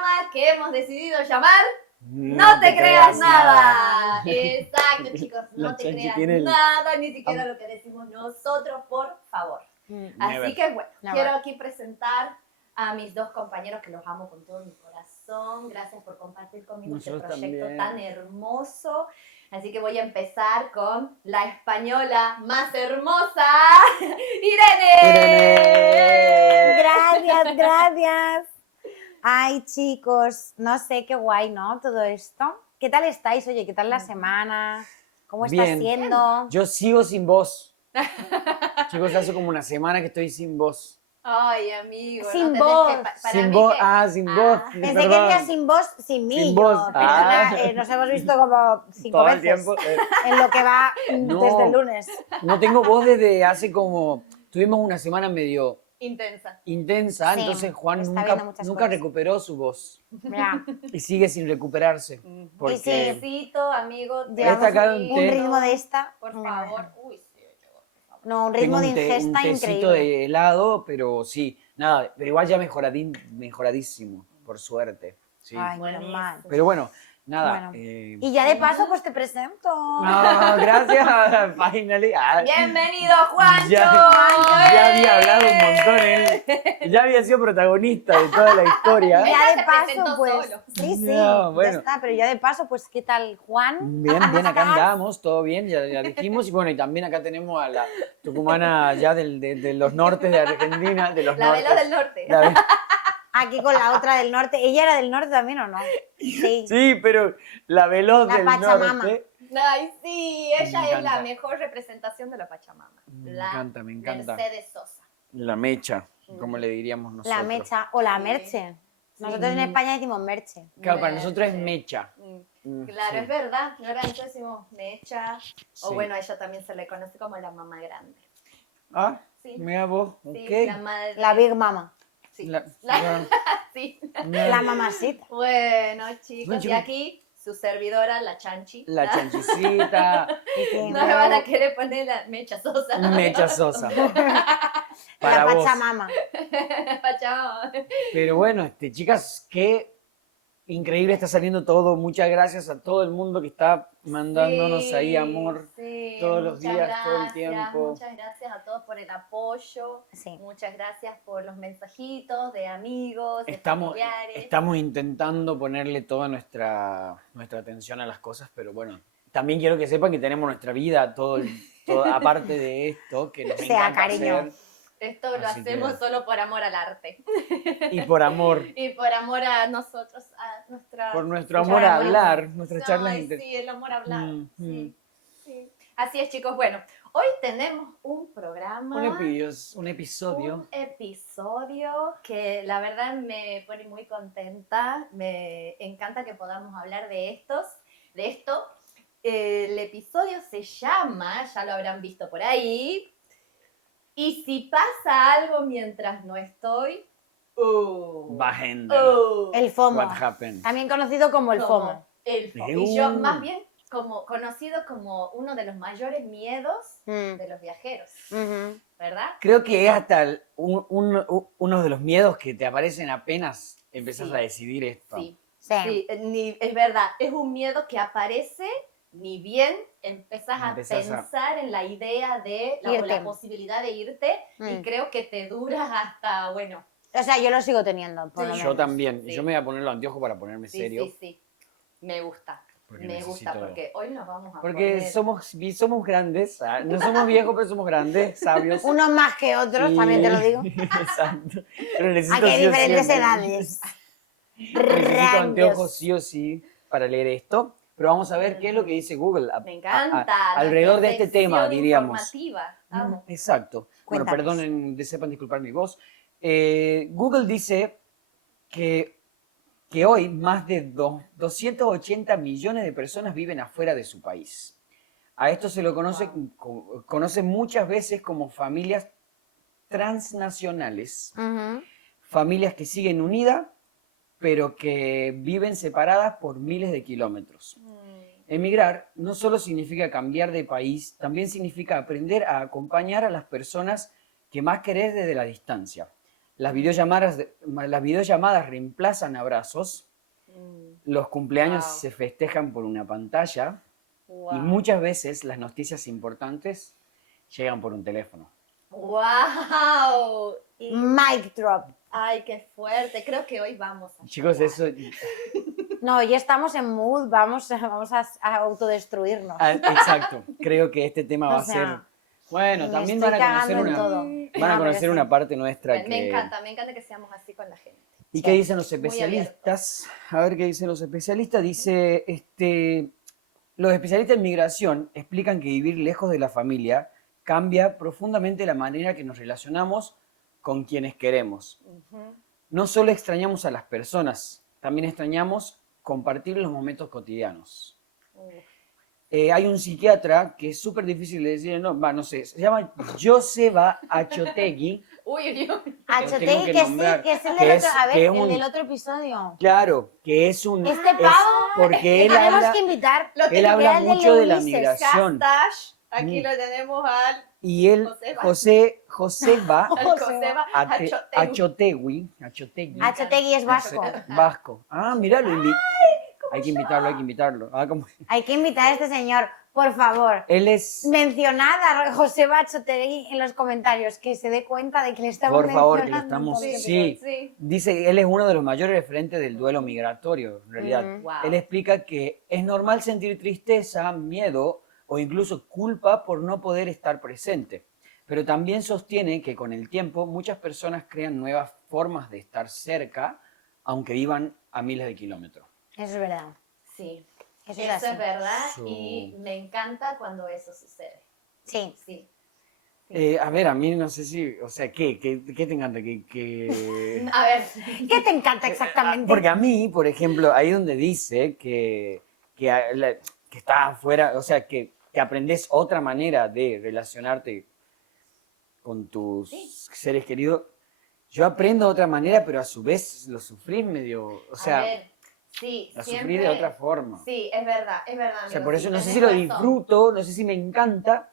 programa que hemos decidido llamar No te creas nada. Exacto, chicos, no te creas nada, ni siquiera lo que decimos nosotros, por favor. Así que bueno, quiero aquí presentar a mis dos compañeros que los amo con todo mi corazón. Gracias por compartir conmigo este proyecto tan hermoso. Así que voy a empezar con la española más hermosa, Irene. Gracias. Ay, chicos, no sé, qué guay, ¿no? Todo esto. ¿Qué tal estáis? Oye, ¿qué tal la semana? ¿Cómo está siendo? Yo sigo sin voz. Chicos, hace como una semana que estoy sin voz. Ay, amigo. Sin voz. Sin voz. Sin voz. Pensé que decía sin voz, sin mí. Sin voz. Nos hemos visto como 5 todo veces. El tiempo. En lo que va desde el lunes. No tengo voz desde hace como... Tuvimos una semana medio... Intensa, sí, entonces Juan nunca recuperó su voz. Mira. Y sigue sin recuperarse. Porque necesito, amigo, un ritmo de esta. Por favor. Uy, sí, no, un ritmo de ingesta un tecito increíble. De helado, pero sí, nada, pero igual ya mejoradísimo, por suerte. Sí. Ay, normal. Pero bueno, nada. Bueno. Y ya de paso, pues te presento. No, gracias, finally. Bienvenido, Juancho. Ya había hablado un montón, él ya había sido protagonista de toda la historia. Ya de paso, pues. Solo. Sí, No, bueno. Ya está, pero ya de paso, pues, ¿qué tal, Juan? Bien, acá andamos, todo bien, ya dijimos. Y bueno, y también acá tenemos a la tucumana ya de los nortes de Argentina, de los la nortes. Velo del Norte. Aquí con la otra del norte. ¿Ella era del norte también o no? Sí, pero la veloz del Pachamama. Norte. Ay, sí, ella es la mejor representación de la Pachamama. Me encanta. Mercedes Sosa. La mecha, como le diríamos nosotros. La mecha o la merche. Nosotros en España decimos merche. Claro, para nosotros es mecha. Claro, sí. Es verdad. Ahora nosotros decimos mecha. Sí. O bueno, a ella también se le conoce como la mamá grande. Ah, sí. Mira vos. Sí, Okay. La Big Mama. Sí. Sí. La mamacita. Bueno, chicos, y aquí su servidora, la Chanchi. La Chanchicita. No me van a querer poner la Mecha Sosa. Mecha Sosa. Para la Pachamama. Pachamama. Pero bueno, chicas, qué increíble está saliendo todo. Muchas gracias a todo el mundo que está mandándonos ahí amor todos los días, gracias, todo el tiempo. Muchas gracias a todos por el apoyo. Sí. Muchas gracias por los mensajitos de amigos, de familiares. Estamos intentando ponerle toda nuestra atención a las cosas, pero bueno, también quiero que sepan que tenemos nuestra vida, todo aparte de esto, que nos encanta hacer. Esto lo hacemos solo por amor al arte. Y por amor. Y por amor a nosotros, a nuestra... Por nuestro amor a hablar, nuestras charlas. Sí, el amor a hablar. Sí. Así es, chicos. Bueno, hoy tenemos un programa. Un episodio. Un episodio que la verdad me pone muy contenta. Me encanta que podamos hablar de esto. El episodio se llama, ya lo habrán visto por ahí, Y si pasa algo mientras no estoy, Bajendo. El FOMO. What happened? También conocido como el FOMO. El FOMO. Y yo más bien conocido como uno de los mayores miedos de los viajeros, ¿verdad? Creo que es hasta uno de los miedos que te aparecen apenas empezás a decidir esto. Sí, es verdad, es un miedo que aparece ni bien empezás a pensar en la idea de la posibilidad de irte y creo que te dura hasta, bueno... O sea, yo lo sigo teniendo, por lo menos. Yo también. Sí. Yo me voy a poner los anteojos para ponerme serio. Sí. Me gusta. Porque hoy nos vamos a Porque somos grandes, no somos viejos, pero somos grandes, sabios. Unos más que otros, también te lo digo. Exacto. Pero necesito aquí hay diferentes edades. Necesito anteojos sí o sí para leer esto. Pero vamos a ver qué es lo que dice Google. Me encanta. Alrededor de este tema, diríamos. Informativa. Exacto. Cuéntanos. Bueno, perdonen, sepan disculpar mi voz. Google dice que hoy más de 280 millones de personas viven afuera de su país. A esto se lo conoce muchas veces como familias transnacionales. Familias que siguen unidas, pero que viven separadas por miles de kilómetros. Emigrar no solo significa cambiar de país, también significa aprender a acompañar a las personas que más querés desde la distancia. Las videollamadas reemplazan abrazos. Los cumpleaños Wow. se festejan por una pantalla. Wow. Y muchas veces las noticias importantes llegan por un teléfono. ¡Wow! Mic drop. Ay, qué fuerte. Creo que hoy vamos a Chicos, llorar. eso... No, ya estamos en mood, vamos a autodestruirnos. Exacto. Creo que este tema O va a sea, ser... Bueno, me también estoy van a conocer cagando en una, todo. van a No, pero conocer sí. una parte nuestra Me que... me encanta que seamos así con la gente. ¿Y Sí. qué dicen los Muy especialistas? A ver qué dicen los especialistas. Dice, los especialistas en migración explican que vivir lejos de la familia cambia profundamente la manera que nos relacionamos con quienes queremos. No solo extrañamos a las personas, también extrañamos compartir los momentos cotidianos. Hay un psiquiatra que es súper difícil de decir, no sé, se llama Joseba Achotegui. Uy, Dios. Achotegui, que que sí, nombrar, que es el que del es- otro, a ver, que es el un- del otro episodio. Claro, que es un... Este es pavo, porque él tenemos habla, que invitar. Lo él tengo habla que era el de mucho de la Ulises, migración. Hashtag. Aquí Mm. lo tenemos al Y él, Joseba Joseba Achotegui. Achotegui. Achotegui es vasco. Vasco. Ah, mira, hay que invitarlo. Ah, Hay que invitar a este señor, por favor. él es, Mencionad a José Achotegui en los comentarios, que se dé cuenta de que le estamos por favor, que le mencionando. estamos, Sí. sí, dice que él es uno de los mayores referentes del duelo migratorio, en realidad. Wow. Él explica que es normal sentir tristeza, miedo o incluso culpa por no poder estar presente. Pero también sostiene que con el tiempo muchas personas crean nuevas formas de estar cerca, aunque vivan a miles de kilómetros. Eso es verdad. Sí. Eso Eso es así. es verdad So- y me encanta cuando eso sucede. Sí. Sí. A ver, a mí no sé si, o sea, ¿qué te encanta? A ver. ¿Qué te encanta exactamente? Porque a mí, por ejemplo, ahí donde dice que está afuera, o sea, que aprendes otra manera de relacionarte con tus seres queridos, yo aprendo de otra manera, pero a su vez lo sufrís medio, o sea, A ver, sí, la siempre. sufrí de otra forma. Sí, es verdad, O sea, amigo, por sí, eso no sé tenés si lo razón. disfruto, no sé si me encanta,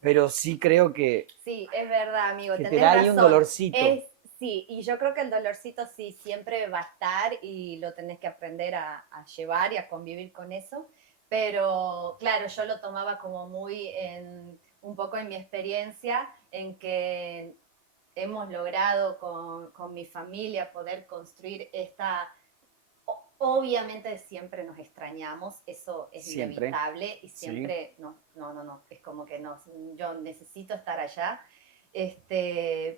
pero sí creo que Sí, es verdad, amigo, te tenés da ahí razón. un dolorcito. Sí, y yo creo que el dolorcito sí siempre va a estar y lo tenés que aprender a llevar y a convivir con eso. Pero claro, yo lo tomaba como muy un poco en mi experiencia, en que hemos logrado con mi familia poder construir esta... Obviamente siempre nos extrañamos, eso es Siempre. inevitable y Sí. siempre, no, es como que no, yo necesito estar allá,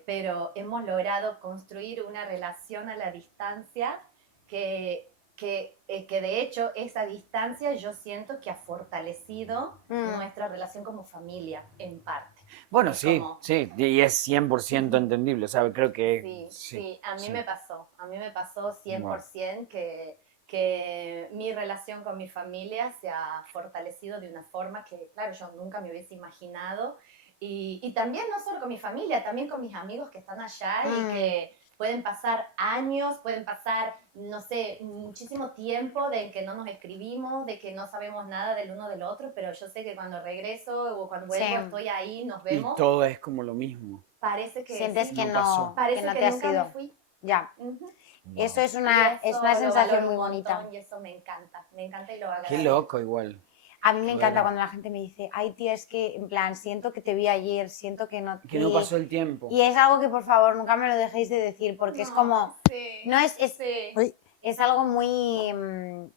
pero hemos logrado construir una relación a la distancia que de hecho esa distancia yo siento que ha fortalecido nuestra relación como familia, en parte. Bueno, Es sí, como- sí, y es 100% entendible, o sea, creo que... Sí, a mí sí. me pasó 100% que mi relación con mi familia se ha fortalecido de una forma que, claro, yo nunca me hubiese imaginado. Y también no solo con mi familia, también con mis amigos que están allá y que pueden pasar años, pueden pasar, no sé, muchísimo tiempo de que no nos escribimos, de que no sabemos nada del uno del otro, pero yo sé que cuando regreso o cuando vuelvo Sí. estoy ahí, nos Y vemos. todo es como lo mismo. Parece que Sientes sí, que No no, pasó. que parece no que te has nunca me ido. fui. Ya. Ujú. Eso es Y una eso lo sensación valoro muy un bonita. montón y eso me encanta y lo Qué agradezco. loco igual. A mí me encanta Bueno. cuando la gente me dice, ay tía, es que en plan, siento que te vi ayer, siento que no... Que no pasó el tiempo. Y es algo que por favor nunca me lo dejéis de decir, porque es como... Sí, No es, sí, uy, es algo muy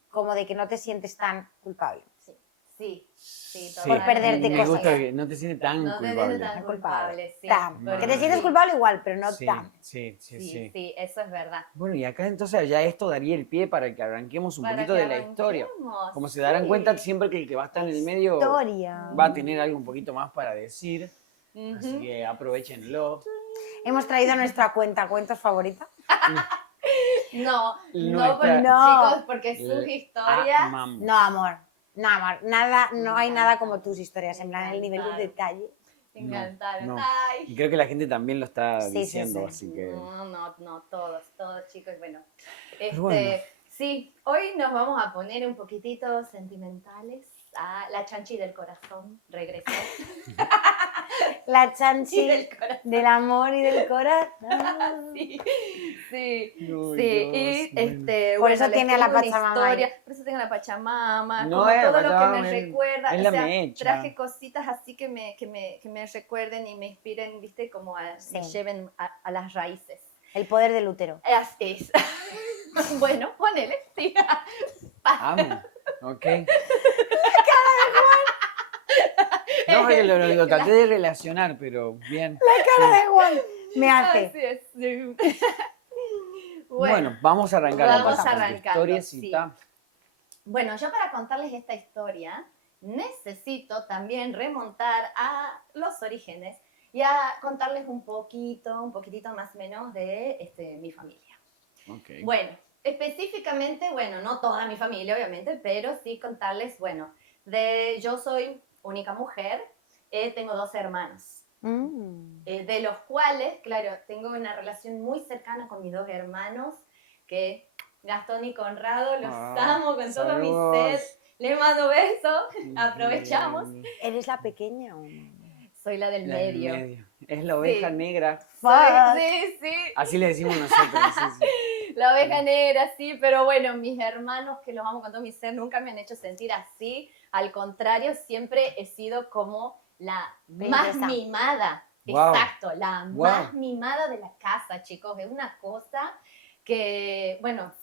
como de que no te sientes tan culpable. sí, Sí, Por perderte me cosas. gusta que no te sientes tan no te culpable. sientes tan culpable, sí. Tan. Porque Que te sientes culpable igual, pero no Sí, tan. sí, sí, Sí, sí. sí, eso es verdad. Bueno, y acá entonces ya esto daría el pie para que arranquemos un Para poquito que de la historia. arranquemos, Como se darán sí. cuenta, siempre que el que va a estar en el medio Historia. va a tener algo un poquito más para decir. Ujú. Así que aprovechenlo. Hemos traído nuestra cuentos favorita. No, Nuestra- chicos, porque sus La historias... amamos. No, amor. No, amor. Nada, no hay nada como encantaron. tus historias. En Me plan, el nivel de encantaron. detalle. Me encantaron. no. Ay. Y creo que la gente también lo está Sí, sí, diciendo, sí. así que... No, todos, chicos, bueno. bueno. Sí, hoy nos vamos a poner un poquitito sentimentales. La chanchi del corazón regresó. La chanchi Y del corazón. del amor y del corazón. Sí, sí, No, sí. Dios, Y bueno. Por eso les tiene a la tengo una Pachamama ahí. historia, por eso tengo la Pachamama, No como es todo lo que Pachamama, me es- recuerda, es o la sea, mecha. traje cositas así que me recuerden y me inspiren, viste, como Sí. me lleven a las raíces. El poder del útero. Así es. Bueno, ponele, sí. Amo. Ok. No, porque lo traté de relacionar, pero bien. Cara de Juan. Me hace. Así es. Sí. Bueno, vamos a arrancar vamos entonces con tu arrancando, historiecita. Bueno, yo para contarles esta historia necesito también remontar a los orígenes y a contarles un poquitito más o menos de mi familia. Ok. Bueno, específicamente, bueno, no toda mi familia obviamente, pero sí contarles, bueno, yo soy única mujer, tengo 2 hermanos. De los cuales, claro, tengo una relación muy cercana con mis 2 hermanos, que Gastón y Conrado, los amo con todo mi ser. saludos. Les mando besos, aprovechamos. ¿Eres la pequeña o no? Soy la del La del medio. Es la oveja Sí. negra. Fuck. Sí. Así le decimos nosotros. Sí. La oveja negra, sí, pero bueno, mis hermanos, que los amo con todo mi ser, nunca me han hecho sentir así. Al contrario, siempre he sido como la más Princesa. mimada. Wow. Exacto, la Wow. más mimada de la casa, chicos. Es una cosa que, bueno,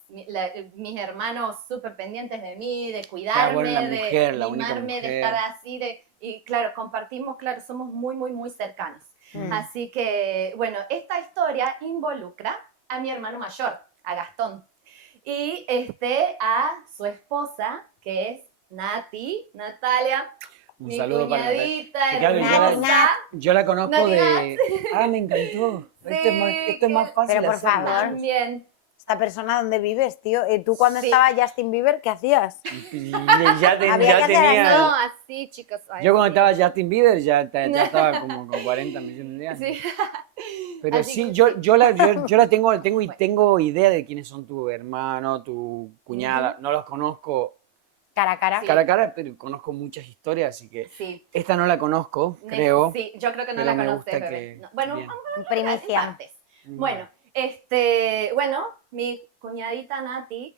mis hermanos súper pendientes de mí, de cuidarme, bueno, la mujer, de la única mimarme, de mujer. estar así, y claro, compartimos, claro, somos muy cercanos. Mm. Así que, bueno, esta historia involucra a mi hermano mayor, a Gastón, y a su esposa, que es Natalia, Un mi saludo para Natalia. cuñadita Y claro, hermosa. yo la conozco Nati, de... me encantó. Esto es más fácil Pero por hacerlo. favor. También. Esta persona, ¿dónde vives, tío? ¿Tú cuando Sí. estaba Justin Bieber, qué hacías? Y ya, Había que ya hacer tenía... No, así, chicos. Yo cuando así. estaba Justin Bieber ya estaba como con 40 millones de años. Sí. Pero Así sí, que yo la tengo Bueno. tengo idea de quiénes son tu hermano, tu cuñada. No los conozco Cara a cara. Sí. cara a cara, pero conozco muchas historias, así que Sí. esta no la conozco, creo. Sí, yo creo que no pero la me conoces, gusta bebé. que- No. Bueno, bien. vamos a Primicia. partes. Bueno, bueno, mi cuñadita Nati,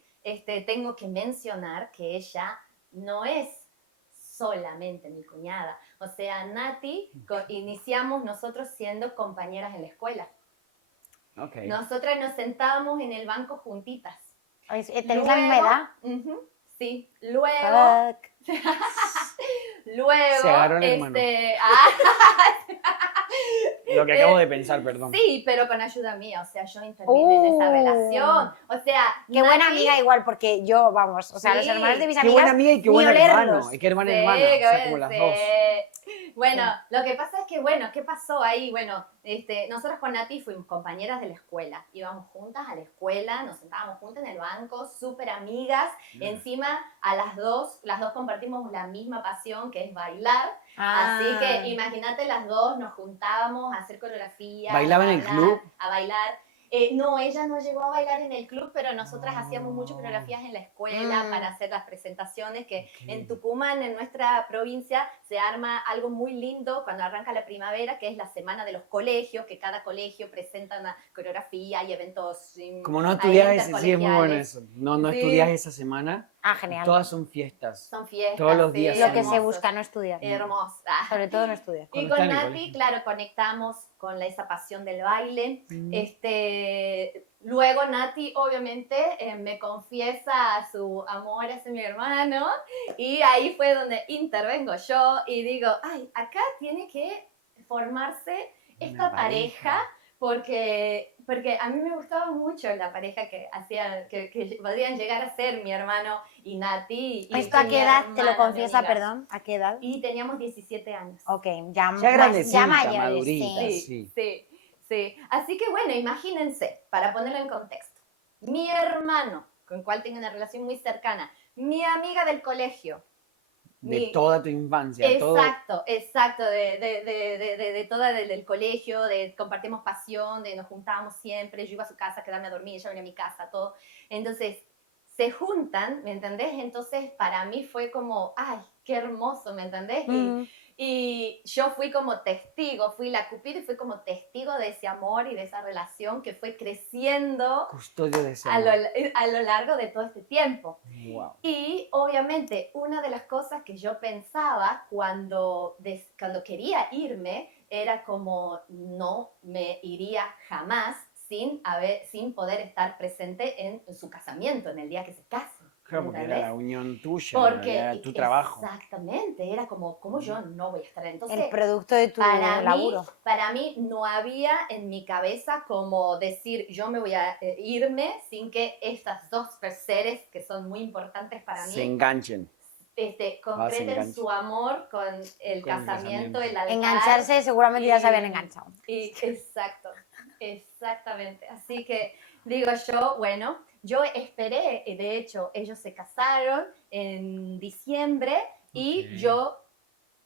tengo que mencionar que ella no es solamente mi cuñada. O sea, Nati, iniciamos nosotros siendo compañeras en la escuela. Ok. Nosotras nos sentábamos en el banco juntitas. ¿Tenéis la misma edad? Ujú, sí. Luego, Fuck. luego, Se agarró el hermano. Lo que acabo de pensar, perdón. Sí, pero con ayuda mía, o sea, yo intervine en esa relación. O sea, Qué buena Nati- amiga igual, porque yo, vamos, o sea, los Sí. hermanos de mis Qué amigas, buena amiga y qué ni buen hermano. olerlos. Es que hermana Sí, y hermana, o sea, como las sí. dos. Bueno, lo que pasa es que, bueno, ¿qué pasó ahí? Bueno, nosotros con Nati fuimos compañeras de la escuela. Íbamos juntas a la escuela, nos sentábamos juntas en el banco, súper amigas. Encima, las dos compartimos la misma pasión, que es bailar. Así que imagínate, las dos nos juntábamos a hacer coreografía. ¿Bailaba en el club? A bailar. No, ella no llegó a bailar en el club, pero nosotras hacíamos muchas coreografías en la escuela para hacer las presentaciones, que en Tucumán, en nuestra provincia, se arma algo muy lindo cuando arranca la primavera, que es la semana de los colegios, que cada colegio presenta una coreografía y eventos. Como no ahí estudias ese, sí, es muy bueno intercolegiales. eso. No Sí. estudias esa semana. Genial. Todas son fiestas. Son fiestas. Todos los días sí, Lo que se hermosos, busca, no estudiar. Hermosa. Sobre todo no estudiar. Y Cuando con está en el Nati, colegio. claro, conectamos con esa pasión del baile. Luego Nati, obviamente, me confiesa su amor hacia mi hermano y ahí fue donde intervengo yo y digo, ay, acá tiene que formarse esta Una pareja. porque a mí me gustaba mucho la pareja que hacían, que podrían llegar a ser mi hermano y Nati. Y ¿Esto a mi qué edad te lo hermana, mi confiesa, amiga. perdón? ¿A qué edad? Y teníamos 17 años. Ok, Ya grandecita, mayores, madurita. sí. Sí. Así que bueno, imagínense, para ponerlo en contexto, mi hermano, con el cual tengo una relación muy cercana, mi amiga del colegio. De toda tu infancia. Todo. Exacto, de toda del colegio, compartimos pasión, nos juntábamos siempre, yo iba a su casa a quedarme a dormir, ella venía a mi casa, todo. Entonces, se juntan, ¿me entendés? Entonces, para mí fue como, ay, qué hermoso, ¿me entendés? Y yo fui como testigo, fui la Cupido y fui como testigo de ese amor y de esa relación que fue creciendo Custodio de ese a amor. a lo largo de todo este tiempo. Wow. Y obviamente una de las cosas que yo pensaba cuando quería irme era como no me iría jamás sin poder estar presente en su casamiento, en el día que se casen. Claro, porque era la unión tuya, Porque era tu trabajo. exactamente, era como yo no voy a estar. Entonces, El producto de tu laburo. para mí no había en mi cabeza como decir yo me voy a irme sin que estas dos seres que son muy importantes para Se mí enganchen. concreten enganche. su amor con el Con el casamiento, casamiento. el altar. Engancharse, seguramente ya se habían enganchado. Exacto, exactamente. Así que digo yo, bueno, yo esperé, de hecho, ellos se casaron en diciembre y Ok. yo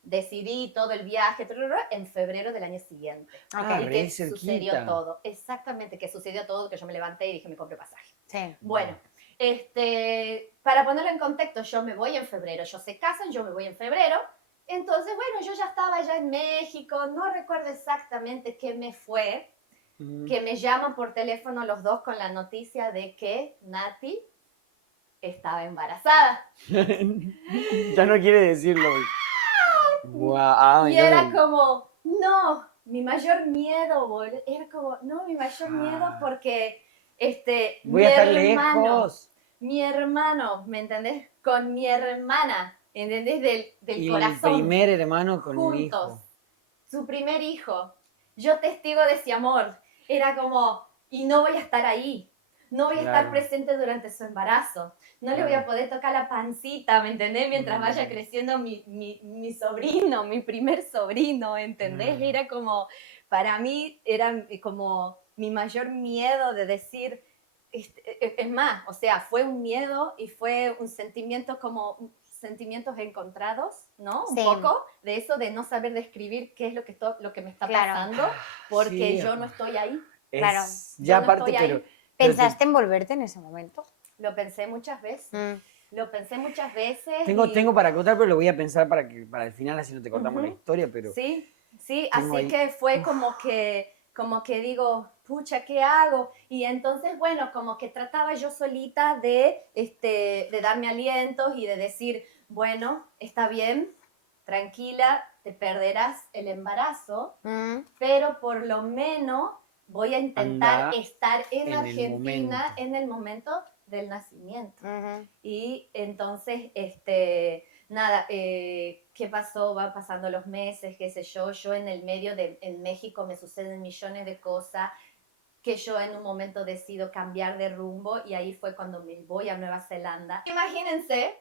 decidí todo el viaje en febrero del año siguiente. Ah, y re que cerquita. sucedió todo, exactamente, que sucedió todo, que yo me levanté y dije, me compro pasaje. Sí. Bueno, para ponerlo en contexto, yo me voy en febrero, ellos se casan, yo me voy en febrero, entonces, bueno, yo ya estaba ya en México, no recuerdo exactamente qué me fue, que me llaman por teléfono los dos con la noticia de que Nati estaba embarazada. Ya no quiere decirlo. Wow, Y era como, no, mi mayor miedo, era como, no, mi mayor miedo porque voy a estar lejos. mi hermano, ¿me entendés? Con mi hermana, ¿entendés? Del Y corazón. el primer hermano con un juntos, hijo. su primer hijo. Yo testigo de ese amor. Era como, y no voy a estar ahí. No voy a estar presente durante su embarazo. No le voy a poder tocar la pancita, ¿me entendés? Mientras vaya creciendo mi sobrino, mi primer sobrino, ¿entendés? Era como, para mí, era como mi mayor miedo de decir, es más, o sea, fue un miedo y fue un sentimiento como sentimientos encontrados, ¿no? Un Sí. poco de eso de no saber describir qué es lo que me está Claro. pasando, porque Sí, yo no estoy ahí. Claro. Ya Yo no aparte, estoy ahí. pero ¿Pensaste en volverte en ese momento? Lo pensé muchas veces. Lo pensé muchas veces. tengo para contar, pero lo voy a pensar para el final, así no te cortamos la historia, pero Sí, sí, tengo así ahí- que fue como que digo, pucha, ¿qué hago? Y entonces, bueno, como que trataba yo solita de darme alientos y de decir, bueno, está bien, tranquila, te perderás el embarazo, pero por lo menos voy a intentar Anda estar en en el Argentina momento. en el momento del nacimiento. Y entonces, nada, ¿qué pasó? Van pasando los meses, qué sé yo en el medio en México me suceden millones de cosas, que yo en un momento decido cambiar de rumbo y ahí fue cuando me voy a Nueva Zelanda. Imagínense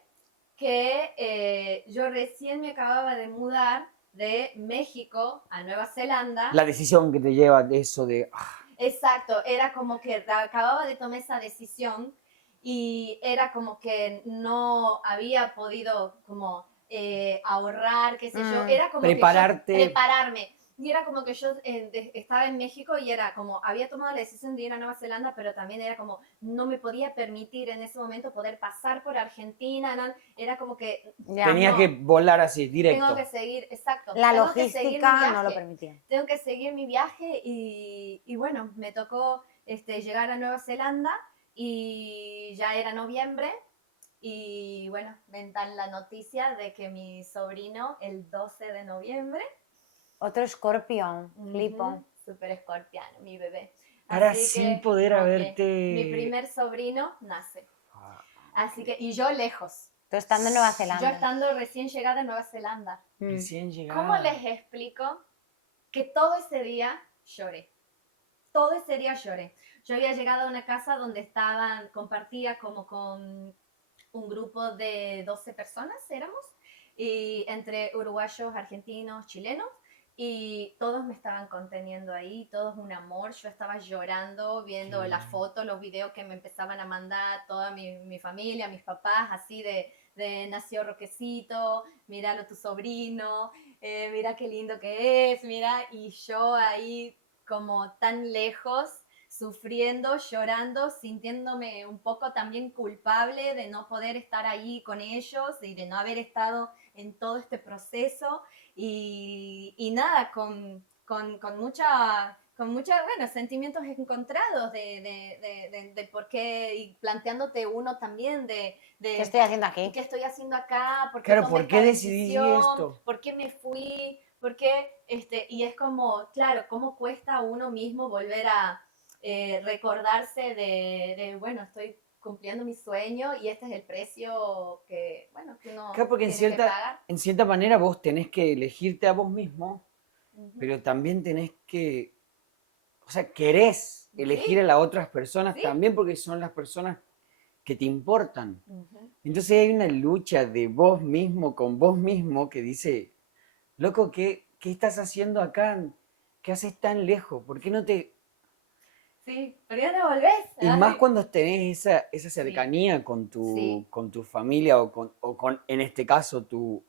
que yo recién me acababa de mudar de México a Nueva Zelanda. La decisión que te lleva de eso de... Exacto, era como que acababa de tomar esa decisión y era como que no había podido como ahorrar, qué sé yo, era como Prepararte. que yo, prepararme. Y era como que yo estaba en México y era como, había tomado la decisión de ir a Nueva Zelanda, pero también era como, no me podía permitir en ese momento poder pasar por Argentina, ¿no? Era como que... Tenía que volar así, directo. Tengo que seguir, exacto. La tengo que seguir mi logística no viaje. lo permitía. Tengo que seguir mi viaje y bueno, me tocó llegar a Nueva Zelanda y ya era noviembre y bueno, me dan la noticia de que mi sobrino el 12 de noviembre, Otro escorpión, flipo. super escorpiano, mi bebé. Ahora Así sin que, poder ok, haberte... mi primer sobrino nace. Así que, y yo lejos. Tú estando en Nueva Zelanda. Yo estando recién llegada a Nueva Zelanda. Recién llegada. ¿Cómo les explico que todo ese día lloré? Todo ese día lloré. Yo había llegado a una casa donde compartía como con un grupo de 12 personas, éramos, y entre uruguayos, argentinos, chilenos, y todos me estaban conteniendo ahí, todos un amor, yo estaba llorando, viendo las fotos, los videos que me empezaban a mandar toda mi familia, mis papás, así de nació Roquecito, míralo tu sobrino, mira qué lindo que es, mira, y yo ahí como tan lejos, sufriendo, llorando, sintiéndome un poco también culpable de no poder estar ahí con ellos y de no haber estado en todo este proceso. y nada, con mucha, bueno, sentimientos encontrados de por qué, y planteándote uno también ¿Qué estoy haciendo aquí? ¿Qué estoy haciendo acá? ¿Por qué Claro, tomé ¿por qué esta decidí decisión? esto? ¿Por qué me fui? ¿Por qué? Y es como, claro, cómo cuesta a uno mismo volver a recordarse bueno, estoy cumpliendo mi sueño y este es el precio que, bueno, que uno Claro, porque tiene que pagar. en cierta manera vos tenés que elegirte a vos mismo, Ujú. pero también tenés que, o sea, querés elegir Sí. a las otras personas Sí. también porque son las personas que te importan. Ujú. Entonces hay una lucha de vos mismo con vos mismo que dice, loco, ¿qué estás haciendo acá? ¿Qué haces tan lejos? ¿Por qué no te...? Sí, ¿por qué no te volvés? Y más cuando tenés esa cercanía Sí. con tu familia o con, en este caso, No, tu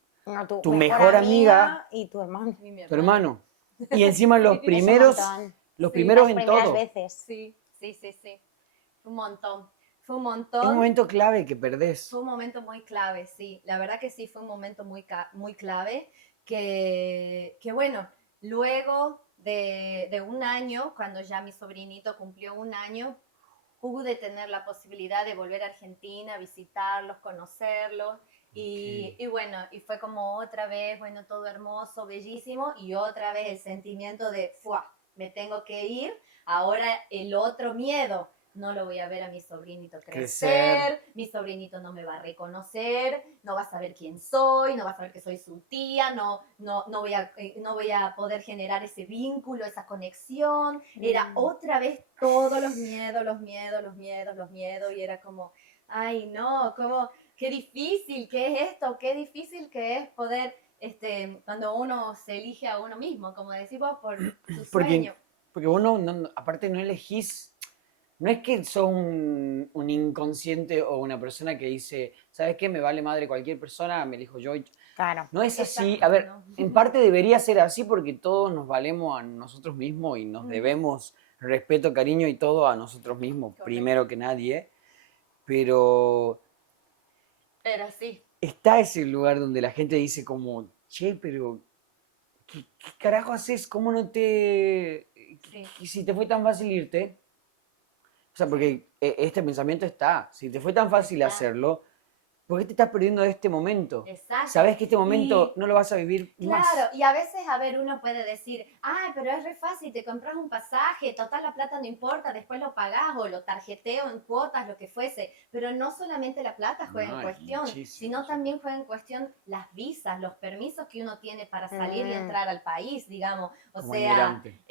tu mejor mejor amiga, y tu hermano. Y mi tu hermano. Y encima Sí. Es un montón. los Sí. primeros Las en primeras todo. veces. Sí. Fue un montón. Fue un Es un montón. momento clave que perdés. Fue un momento muy clave, sí. La verdad que sí, fue un momento muy clave que bueno, luego de un año, cuando ya mi sobrinito cumplió un año, pude tener la posibilidad de volver a Argentina, visitarlos, conocerlos. Y bueno, y fue como otra vez, bueno, todo hermoso, bellísimo, y otra vez el sentimiento de, ¡fua! Me tengo que ir. Ahora el otro miedo, no lo voy a ver a mi sobrinito crecer, mi sobrinito no me va a reconocer, no va a saber quién soy, no va a saber que soy su tía, no voy a poder generar ese vínculo, esa conexión. Era otra vez todos los miedos, y era como, ay no, como, qué difícil que es esto, qué difícil que es poder, cuando uno se elige a uno mismo, como decís vos, por su sueño. Porque vos aparte no elegís. No es que sos un inconsciente o una persona que dice, ¿sabes qué? Me vale madre cualquier persona, me elijo yo. Claro. No es así. Exacto, A ver, no. en parte debería ser así porque todos nos valemos a nosotros mismos y nos Ujú. debemos respeto, cariño y todo a nosotros mismos, Correcto. primero que nadie. Pero Pero sí, está ese lugar donde la gente dice como, che, pero ¿qué carajo haces? ¿Cómo no te... sí. Si te fue tan fácil irte? O sea, porque este pensamiento está. Si te fue tan fácil Está. hacerlo, ¿por qué te estás perdiendo de este momento? Exacto. Sabes que este momento Y no lo vas a vivir más. claro, y a veces, a ver, uno puede decir, ay, pero es re fácil, te compras un pasaje, total la plata no importa, después lo pagás o lo tarjeteo en cuotas, lo que fuese, pero no solamente la plata juega en No, es cuestión, muchísimo, sino sí. también juega en cuestión las visas, los permisos que uno tiene para salir y entrar al país, digamos, o Como sea, inmigrante.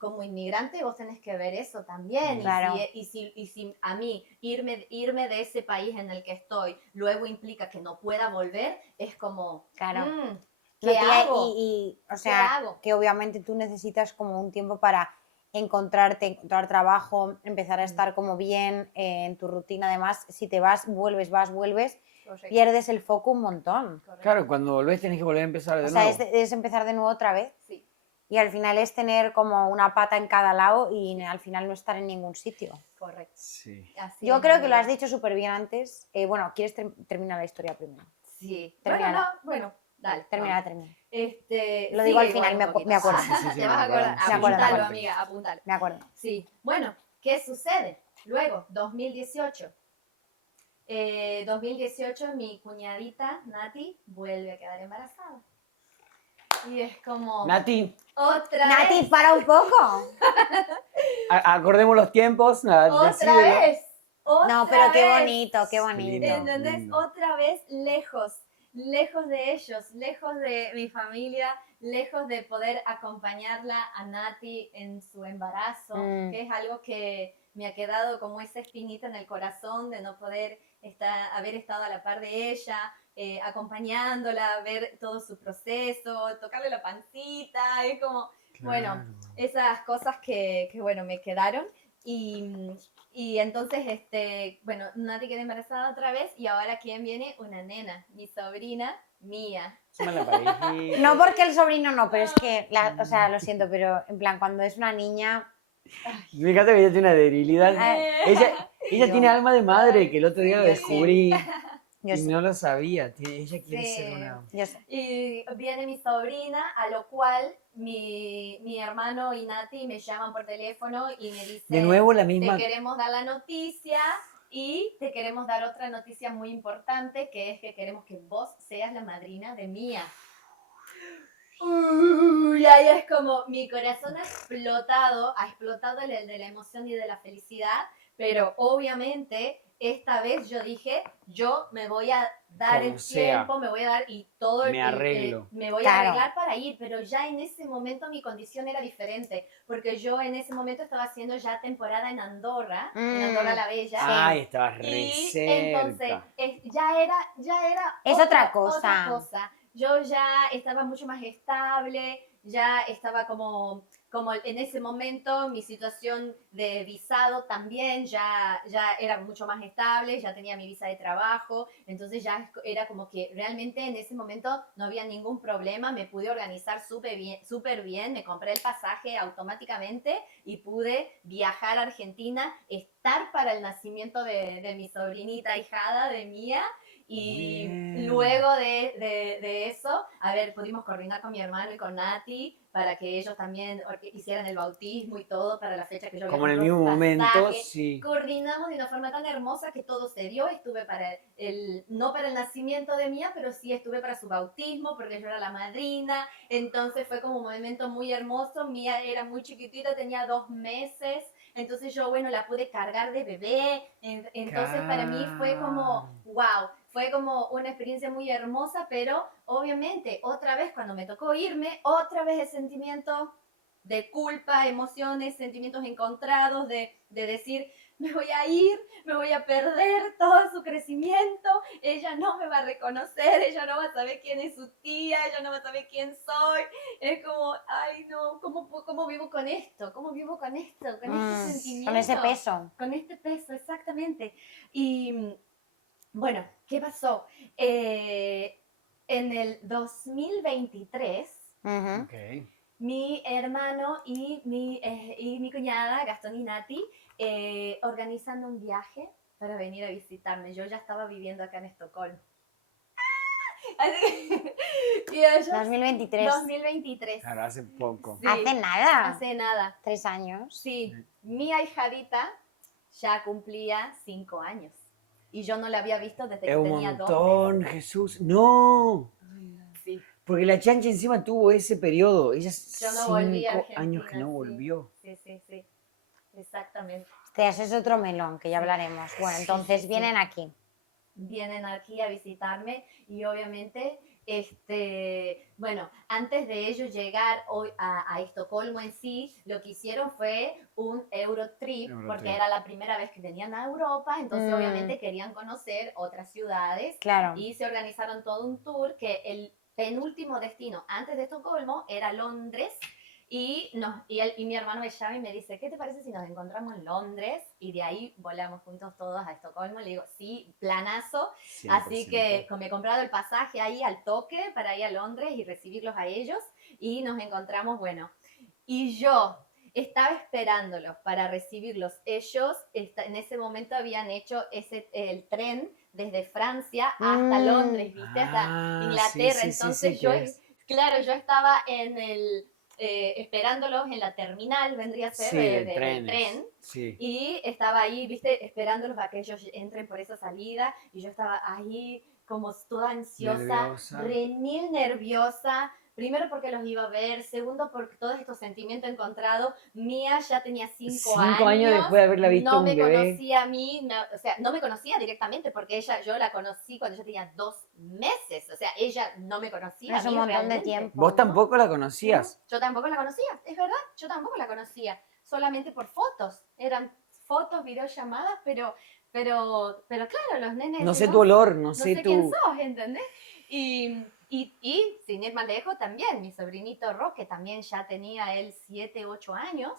como inmigrante vos tenés que ver eso también, Claro. y si a mí irme de ese país en el que estoy luego implica que no pueda volver, es como, Claro. ¿qué No, tía, hago? o sea, hago? que obviamente tú necesitas como un tiempo para encontrar trabajo, empezar a estar como bien en tu rutina. Además, si te vas, vuelves, Correcto. pierdes el foco un montón. Correcto. Claro, cuando volvés tenés que volver a empezar de O sea, nuevo. es empezar de nuevo otra vez. Sí. Y al final es tener como una pata en cada lado y al final no estar en ningún sitio. Correcto. Sí. Así Yo es, creo que lo amiga. has dicho súper bien antes. Bueno, ¿quieres terminar la historia primero? Sí. Termínala. Bueno, dale. Termina. Lo digo al final, me acuerdo. Te vas a acordar. Sí, Apúntalo, sí, amiga, apúntalo. Me acuerdo. Sí. Bueno, ¿qué sucede? Luego, 2018. 2018 mi cuñadita Nati vuelve a quedar embarazada. Y es como... Nati, Nati, vez. para un poco. acordemos los tiempos. Otra decídelo. vez. No, pero qué bonito, qué bonito. lindo. ¿Entendés? lindo. Otra vez lejos de ellos, lejos de mi familia, lejos de poder acompañarla a Nati en su embarazo, que es algo que me ha quedado como esa espinita en el corazón de no poder haber estado a la par de ella, acompañándola, ver todo su proceso, tocarle la pancita, es como, bueno, esas cosas que bueno, me quedaron. Y entonces, bueno, Nati quedó embarazada otra vez y ahora ¿quién viene? Una nena, mi sobrina Mía. No porque el sobrino no, pero es que, o sea, lo siento, pero en plan, cuando es una niña... Fíjate que ella tiene una debilidad. Ella Yo- tiene alma de madre, que el otro día lo descubrí. Yo Y sé. no lo sabía, ella quiere Sí. ser una... Yo sé. Y viene mi sobrina, a lo cual mi hermano y Nati me llaman por teléfono y me dicen, De nuevo la te misma... queremos dar la noticia y te queremos dar otra noticia muy importante, que es que queremos que vos seas la madrina de Mía. Y ahí es como mi corazón ha explotado el de la emoción y de la felicidad, pero obviamente esta vez yo dije, yo me voy a dar Como el sea. tiempo, me voy a dar y todo Me arreglo. me voy Claro. a arreglar para ir, pero ya en ese momento mi condición era diferente, porque yo en ese momento estaba haciendo ya temporada en Andorra la Bella. Ay, estabas re Y cerca. entonces ya era Es otra cosa. otra cosa. Yo ya estaba mucho más estable, ya estaba como en ese momento mi situación de visado también ya era mucho más estable, ya tenía mi visa de trabajo, entonces ya era como que realmente en ese momento no había ningún problema, me pude organizar súper bien, me compré el pasaje automáticamente y pude viajar a Argentina, estar para el nacimiento de mi sobrinita ahijada, de Mía. Y Bien. luego de eso, a ver, pudimos coordinar con mi hermano y con Nati para que ellos también hicieran el bautismo y todo para la fecha que yo había Como en el comprado mismo momento, pasaje. sí. Coordinamos de una forma tan hermosa que todo se dio. Estuve no para el nacimiento de Mía, pero sí estuve para su bautismo porque yo era la madrina. Entonces fue como un momento muy hermoso. Mía era muy chiquitita, tenía 2 meses. Entonces yo, bueno, la pude cargar de bebé. Entonces para mí fue como, wow, fue como una experiencia muy hermosa, pero obviamente otra vez cuando me tocó irme, otra vez el sentimiento de culpa, emociones, sentimientos encontrados, de decir, me voy a ir, me voy a perder todo su crecimiento, ella no me va a reconocer, ella no va a saber quién es su tía, ella no va a saber quién soy. Es como, ay no, ¿cómo vivo con esto? ¿Cómo vivo con esto? Con este sentimiento. Con ese peso. Con este peso, exactamente. Y bueno, ¿qué pasó? En el 2023, Ujú. Ok. mi hermano y mi cuñada, Gastón y Nati, organizan un viaje para venir a visitarme. Yo ya estaba viviendo acá en Estocolmo. Así que, y ellos, 2023. 2023. Claro, hace poco. Sí, Hace nada. hace nada. 3 años. Sí, mi ahijadita ya cumplía 5 años. Y yo no la había visto desde que Es un tenía 2 montón, Jesús. ¡No! meses. Sí. Porque la chancha encima tuvo ese periodo. Ella Yo no volví a 5 Argentina. años que no sí. volvió. Sí. Exactamente. Ese es otro melón que ya hablaremos. Bueno, Sí, entonces sí. vienen aquí. Vienen aquí a visitarme y obviamente, bueno, antes de ellos llegar hoy a Estocolmo en sí, lo que hicieron fue un Eurotrip, porque era la primera vez que venían a Europa, entonces obviamente querían conocer otras ciudades. Claro. Y se organizaron todo un tour que el penúltimo destino antes de Estocolmo era Londres. Y mi hermano me llama y me dice, ¿qué te parece si nos encontramos en Londres? Y de ahí volamos juntos todos a Estocolmo. Le digo, sí, planazo. 100%. Así que me he comprado el pasaje ahí al toque para ir a Londres y recibirlos a ellos. Y nos encontramos, bueno. Y yo estaba esperándolos para recibirlos. Ellos en ese momento habían hecho el tren desde Francia hasta Londres, ¿viste? Hasta Inglaterra. Entonces yo estaba en esperándolos en la terminal, vendría a ser del tren. Sí. Y estaba ahí, viste, esperándolos para que ellos entren por esa salida. Y yo estaba ahí como toda ansiosa, remil nerviosa. Primero porque los iba a ver, segundo porque todos estos sentimientos encontrados. Mía ya tenía 5 años. 5 años después de haberla visto no un me bebé. conocía a mí, o sea, no me conocía directamente porque yo la conocí cuando yo tenía 2 meses. O sea, ella no me conocía. Es a un mí montón de realmente. tiempo. Vos tampoco la conocías. Yo tampoco la conocía, es verdad, yo tampoco la conocía, solamente por fotos, eran fotos, videollamadas, pero claro, los nenes... No sé tu olor, no sé tu... quién sos, ¿entendés? Y sin ir más lejos también, mi sobrinito Roque también ya tenía él 7, 8 años,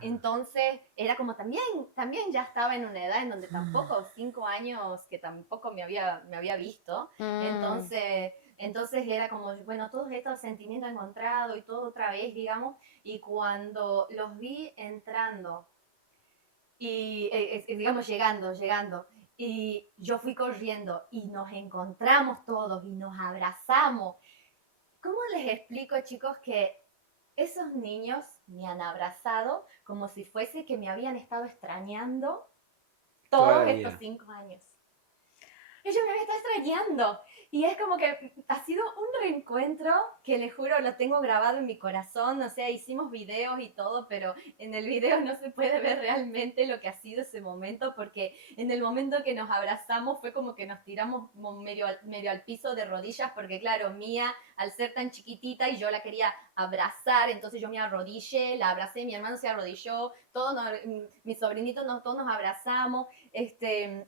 entonces era como también ya estaba en una edad en donde tampoco, 5 años que tampoco me había visto, entonces era como, bueno, todos estos sentimientos encontrados y todo otra vez, digamos, y cuando los vi entrando y, digamos, llegando, y yo fui corriendo y nos encontramos todos y nos abrazamos. ¿Cómo les explico, chicos, que esos niños me han abrazado como si fuese que me habían estado extrañando todos estos 5 años? Ellos me habían estado extrañando. Y es como que ha sido un reencuentro que les juro, lo tengo grabado en mi corazón. O sea, hicimos videos y todo, pero en el video no se puede ver realmente lo que ha sido ese momento, porque en el momento que nos abrazamos fue como que nos tiramos medio al piso de rodillas, porque claro, Mía, al ser tan chiquitita y yo la quería abrazar, entonces yo me arrodillé, la abracé, mi hermano se arrodilló, todos mis sobrinitos, todos nos abrazamos.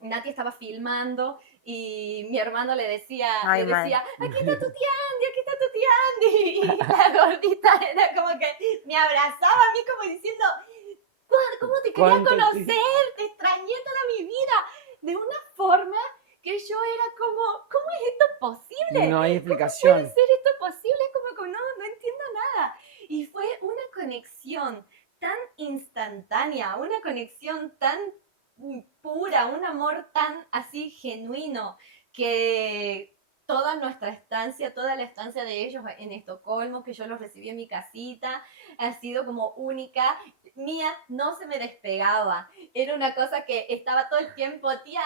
Nati estaba filmando y mi hermano le decía, aquí está tu tía Andy, aquí está tu tía Andy. Y la gordita era como que me abrazaba a mí como diciendo, ¿cómo te quería conocer? Te extrañé toda mi vida. De una forma que yo era como, ¿cómo es esto posible? No hay explicación. ¿Cómo puede ser esto posible? Es como que no entiendo nada. Y fue una conexión tan instantánea, una conexión tan pura, un amor tan así genuino, que toda nuestra estancia, toda la estancia de ellos en Estocolmo, que yo los recibí en mi casita, ha sido como única. Mía no se me despegaba, era una cosa que estaba todo el tiempo, tía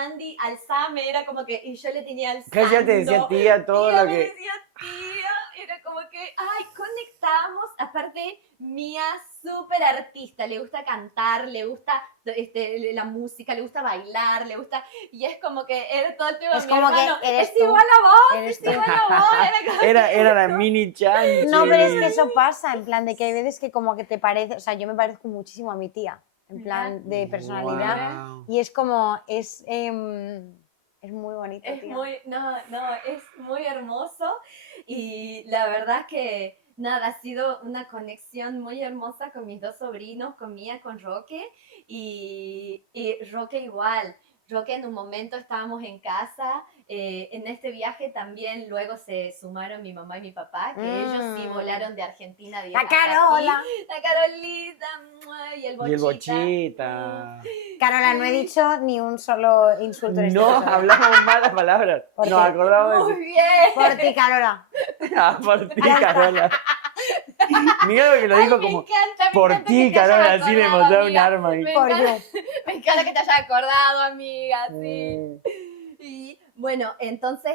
Andy, alzame, era como que, y yo le tenía alzando. Que ella te decía tía, todo tía lo que... me decía tía, era como que, ay, conectamos. Aparte, Mía, súper artista, le gusta cantar, le gusta la música, le gusta bailar, le gusta, y es como que era todo el tiempo, es como hermano, que eres es tú. igual a vos, es igual a vos. Era la mini Chanchi. No, pero es que eso pasa, en plan de que hay veces que como que te parece, o sea, yo me parezco muchísimo a mi tía, en plan de personalidad, Wow. y es como, es muy bonito, Es tía. es muy hermoso, y la verdad que nada, ha sido una conexión muy hermosa con mis dos sobrinos, con Mía, con Roque, y Roque igual. Roque en un momento estábamos en casa, en este viaje también luego se sumaron mi mamá y mi papá, que ellos sí volaron de Argentina La Carola. La Carolita, y el Bochita. Bochita. Carola, no he dicho ni un solo insulto en este No, episodio. hablamos malas palabras. ¿Por Nos qué? acordamos Muy de... bien. Por ti, Carola. Ah, por ti, Carola. Mira lo que lo dijo Ay, como... me encanta Por que ti, te hayas Carola, así le acordado, mostraba un amiga. arma. Me Por encanta, yo. me encanta que te hayas acordado, amiga, sí. Y bueno, entonces,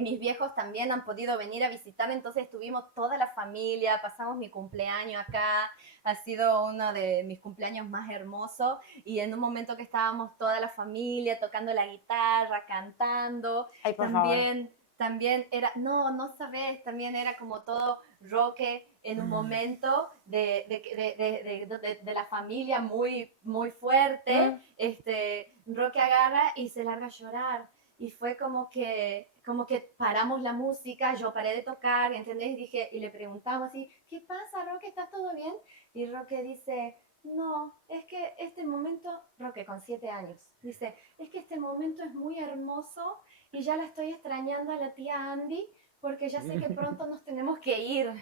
mis viejos también han podido venir a visitar, entonces estuvimos toda la familia, pasamos mi cumpleaños acá, ha sido uno de mis cumpleaños más hermosos, y en un momento que estábamos toda la familia tocando la guitarra, cantando, Ay, por favor. también era, no sabes, también era como todo Roque en un momento de la familia muy, muy fuerte, Roque agarra y se larga a llorar. Y fue como que paramos la música, yo paré de tocar, ¿entendés? Y le preguntamos así, ¿qué pasa, Roque? ¿Está todo bien? Y Roque dice, no, es que este momento, Roque con 7 años, dice, es que este momento es muy hermoso y ya la estoy extrañando a la tía Andy porque ya sé que pronto nos tenemos que ir.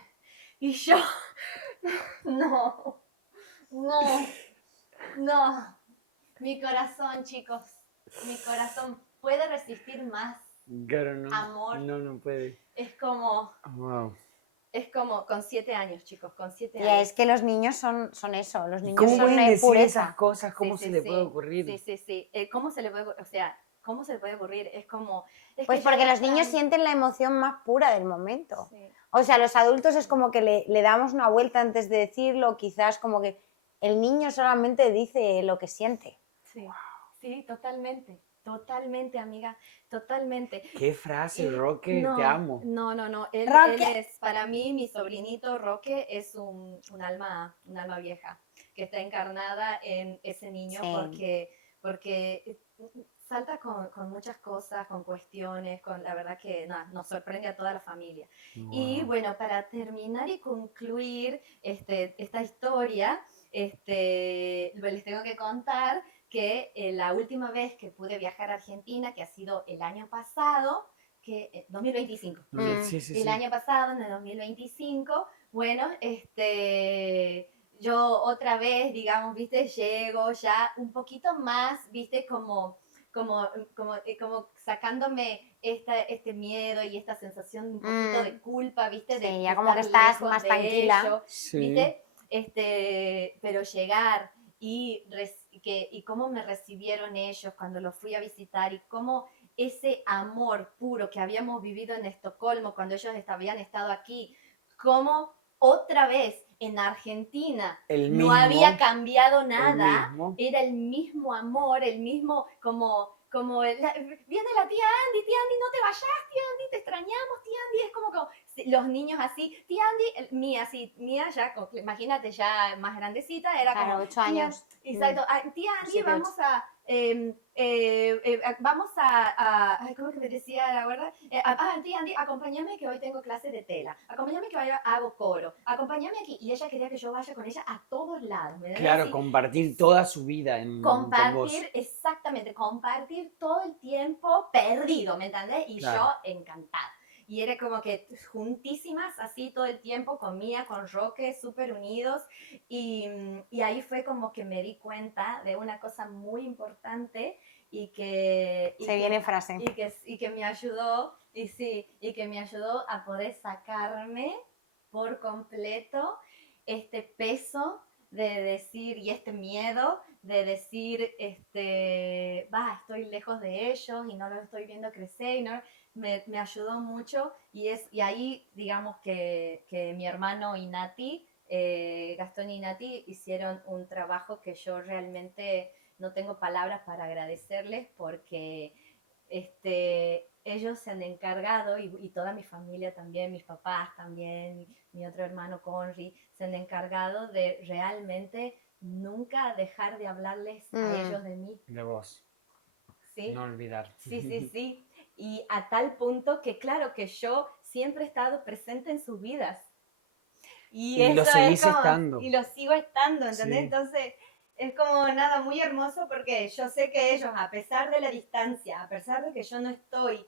Y yo, no, mi corazón, chicos, mi corazón puede resistir más. Claro, no. Amor. No puede. Es como, Wow. es como con 7 años, chicos, con 7 Tía, años. es que los niños son eso, los niños ¿Cómo son pueden una decir pureza. esas cosas? ¿Cómo Sí, se sí, le sí. puede ocurrir? Sí. ¿Cómo se le puede, o sea, cómo se le puede ocurrir? Es como... Es Pues que porque ya los niños están- sienten la emoción más pura del momento. Sí, O sea, los adultos es como que le damos una vuelta antes de decirlo, quizás como que el niño solamente dice lo que siente. sí, sí, totalmente, amiga, totalmente. ¿Qué frase, Roque? No, Te amo. no, él Roque. es, para mí, mi sobrinito Roque es un alma vieja, que está encarnada en ese niño, Sí. porque salta con muchas cosas, con cuestiones, la verdad que nada, nos sorprende a toda la familia. Wow. Y bueno, para terminar y concluir esta historia, les tengo que contar que la última vez que pude viajar a Argentina, que ha sido el año pasado, que 2025. Sí. El año pasado, en el 2025, bueno, yo otra vez, digamos, viste, llego ya un poquito más, viste, como sacándome este miedo y esta sensación un poquito de culpa, viste, Sí, de ya como que estar estás lejos más de tranquila. ellos, Sí. viste, pero llegar y cómo me recibieron ellos cuando los fui a visitar y cómo ese amor puro que habíamos vivido en Estocolmo cuando ellos habían estado aquí, cómo otra vez en Argentina El no mismo, había cambiado el nada, mismo. era el mismo amor, el mismo viene la tía Andy, no te vayas, tía Andy, te extrañamos, tía Andy, es como los niños así, tía Andy, Mía ya, imagínate, ya más grandecita, era Claro, como, 8 años. exacto, tía Andy, 7, 8. vamos ay, ¿cómo que me decía la verdad? Tía Andy, acompáñame que hoy tengo clase de tela, acompáñame que vaya, hago coro, acompáñame aquí, y ella quería que yo vaya con ella a todos lados, ¿me entiendes? Claro, compartir toda su vida con vos. Compartir, exactamente, compartir todo el tiempo perdido, ¿me entendés? Y Claro. yo encantada. Y era como que juntísimas, así todo el tiempo, con Mía, con Roque, súper unidos. Y ahí fue como que me di cuenta de una cosa muy importante y que... Se viene frase. Y que me ayudó, y sí, y que me ayudó a poder sacarme por completo este peso de decir, y este miedo de decir, estoy lejos de ellos y no los estoy viendo crecer, y no, me ayudó mucho y ahí, digamos que mi hermano y Nati, Gastón y Nati, hicieron un trabajo que yo realmente no tengo palabras para agradecerles porque ellos se han encargado, y toda mi familia también, mis papás también, mi otro hermano Conry, se han encargado de realmente nunca dejar de hablarles a ellos de mí. De vos. ¿Sí? No olvidar. Sí. Y a tal punto que, claro, que yo siempre he estado presente en sus vidas. Y lo eso seguís es como, estando. y lo sigo estando, ¿entendés? Sí. Entonces, es como nada muy hermoso porque yo sé que ellos, a pesar de la distancia, a pesar de que yo no estoy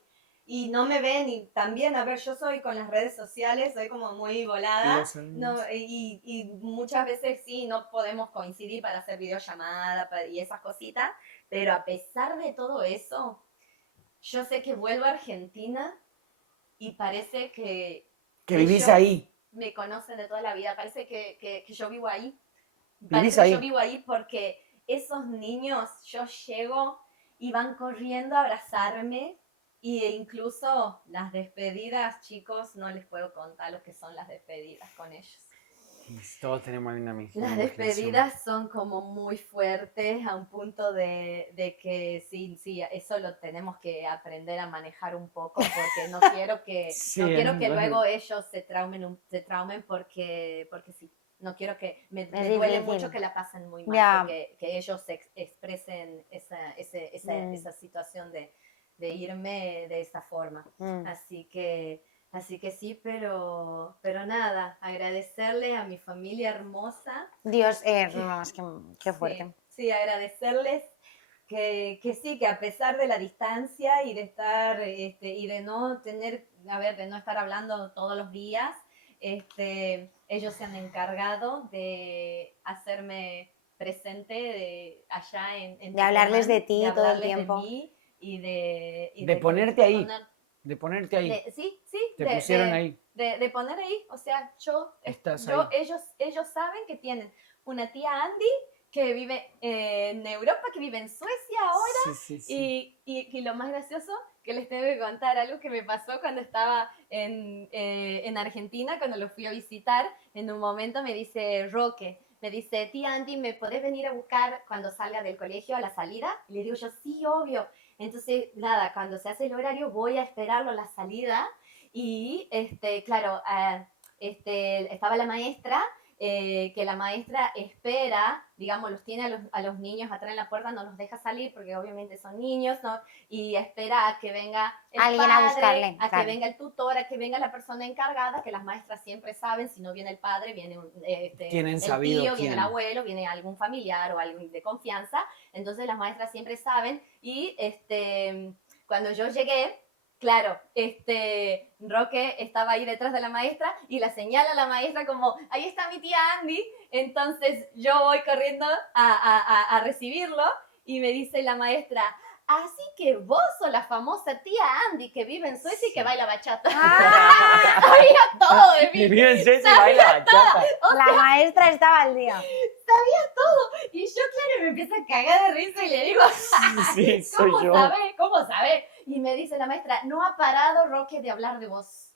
y no me ven, y también, a ver, yo soy con las redes sociales, soy como muy volada, no, y muchas veces sí, no podemos coincidir para hacer videollamada y esas cositas, pero a pesar de todo eso, yo sé que vuelvo a Argentina y parece que vivís ellos ahí. me conocen de toda la vida, parece que yo vivo ahí. Vivís Parece que ahí. yo vivo ahí porque esos niños, yo llego y van corriendo a abrazarme, e incluso las despedidas, chicos, no les puedo contar lo que son las despedidas con ellos. Todos tenemos una misma Las despedidas son como muy fuertes a un punto de que sí, eso lo tenemos que aprender a manejar un poco porque no quiero que, Sí, no quiero que luego ellos se traumen porque sí. No quiero que me duele mucho que la pasen muy mal, que ellos expresen esa situación de irme de esa forma. Así que sí, pero nada, agradecerle a mi familia hermosa. Dios, no, es que qué fuerte. Sí, agradecerles que sí, que a pesar de la distancia y de estar, y de no tener, de no estar hablando todos los días, ellos se han encargado de hacerme presente allá en de hablarles de ti de todo el hablarles tiempo. De mí y de ponerte ahí. De ponerte ahí. Sí. Te pusieron ahí. De poner ahí, o sea, ahí. ellos saben que tienen una tía Andy que vive en Europa, que vive en Suecia ahora, sí. Y lo más gracioso que les tengo que contar, algo que me pasó cuando estaba en Argentina, cuando lo fui a visitar, en un momento me dice Roque, me dice, tía Andy, ¿me podés venir a buscar cuando salga del colegio a la salida? Y le digo yo, sí, obvio. Entonces, nada, cuando se hace el horario voy a esperarlo a la salida y, claro, estaba la maestra, que la maestra espera, digamos, los tiene a los niños atrás en la puerta, no los deja salir porque obviamente son niños, ¿no? Y espera a que venga el alguien padre, a buscarle, a que venga el tutor, a que venga la persona encargada, que las maestras siempre saben, si no viene el padre, viene Tienen el sabido tío, quién. viene el abuelo, viene algún familiar o alguien de confianza, entonces las maestras siempre saben y cuando yo llegué, Claro, Roque estaba ahí detrás de la maestra y la señala a la maestra como, ahí está mi tía Andy. Entonces yo voy corriendo a recibirlo y me dice la maestra, así que vos sos la famosa tía Andy que vive en Suecia y que baila bachata. ¡Ah! Sabía todo de Que mí. vive en Suecia y baila bachata. La maestra estaba al día. Y yo, claro, me empiezo a cagar de risa y le digo, Sí, soy ¿cómo yo. sabés? ¿Cómo sabés? Y me dice la maestra, no ha parado Roque de hablar de vos.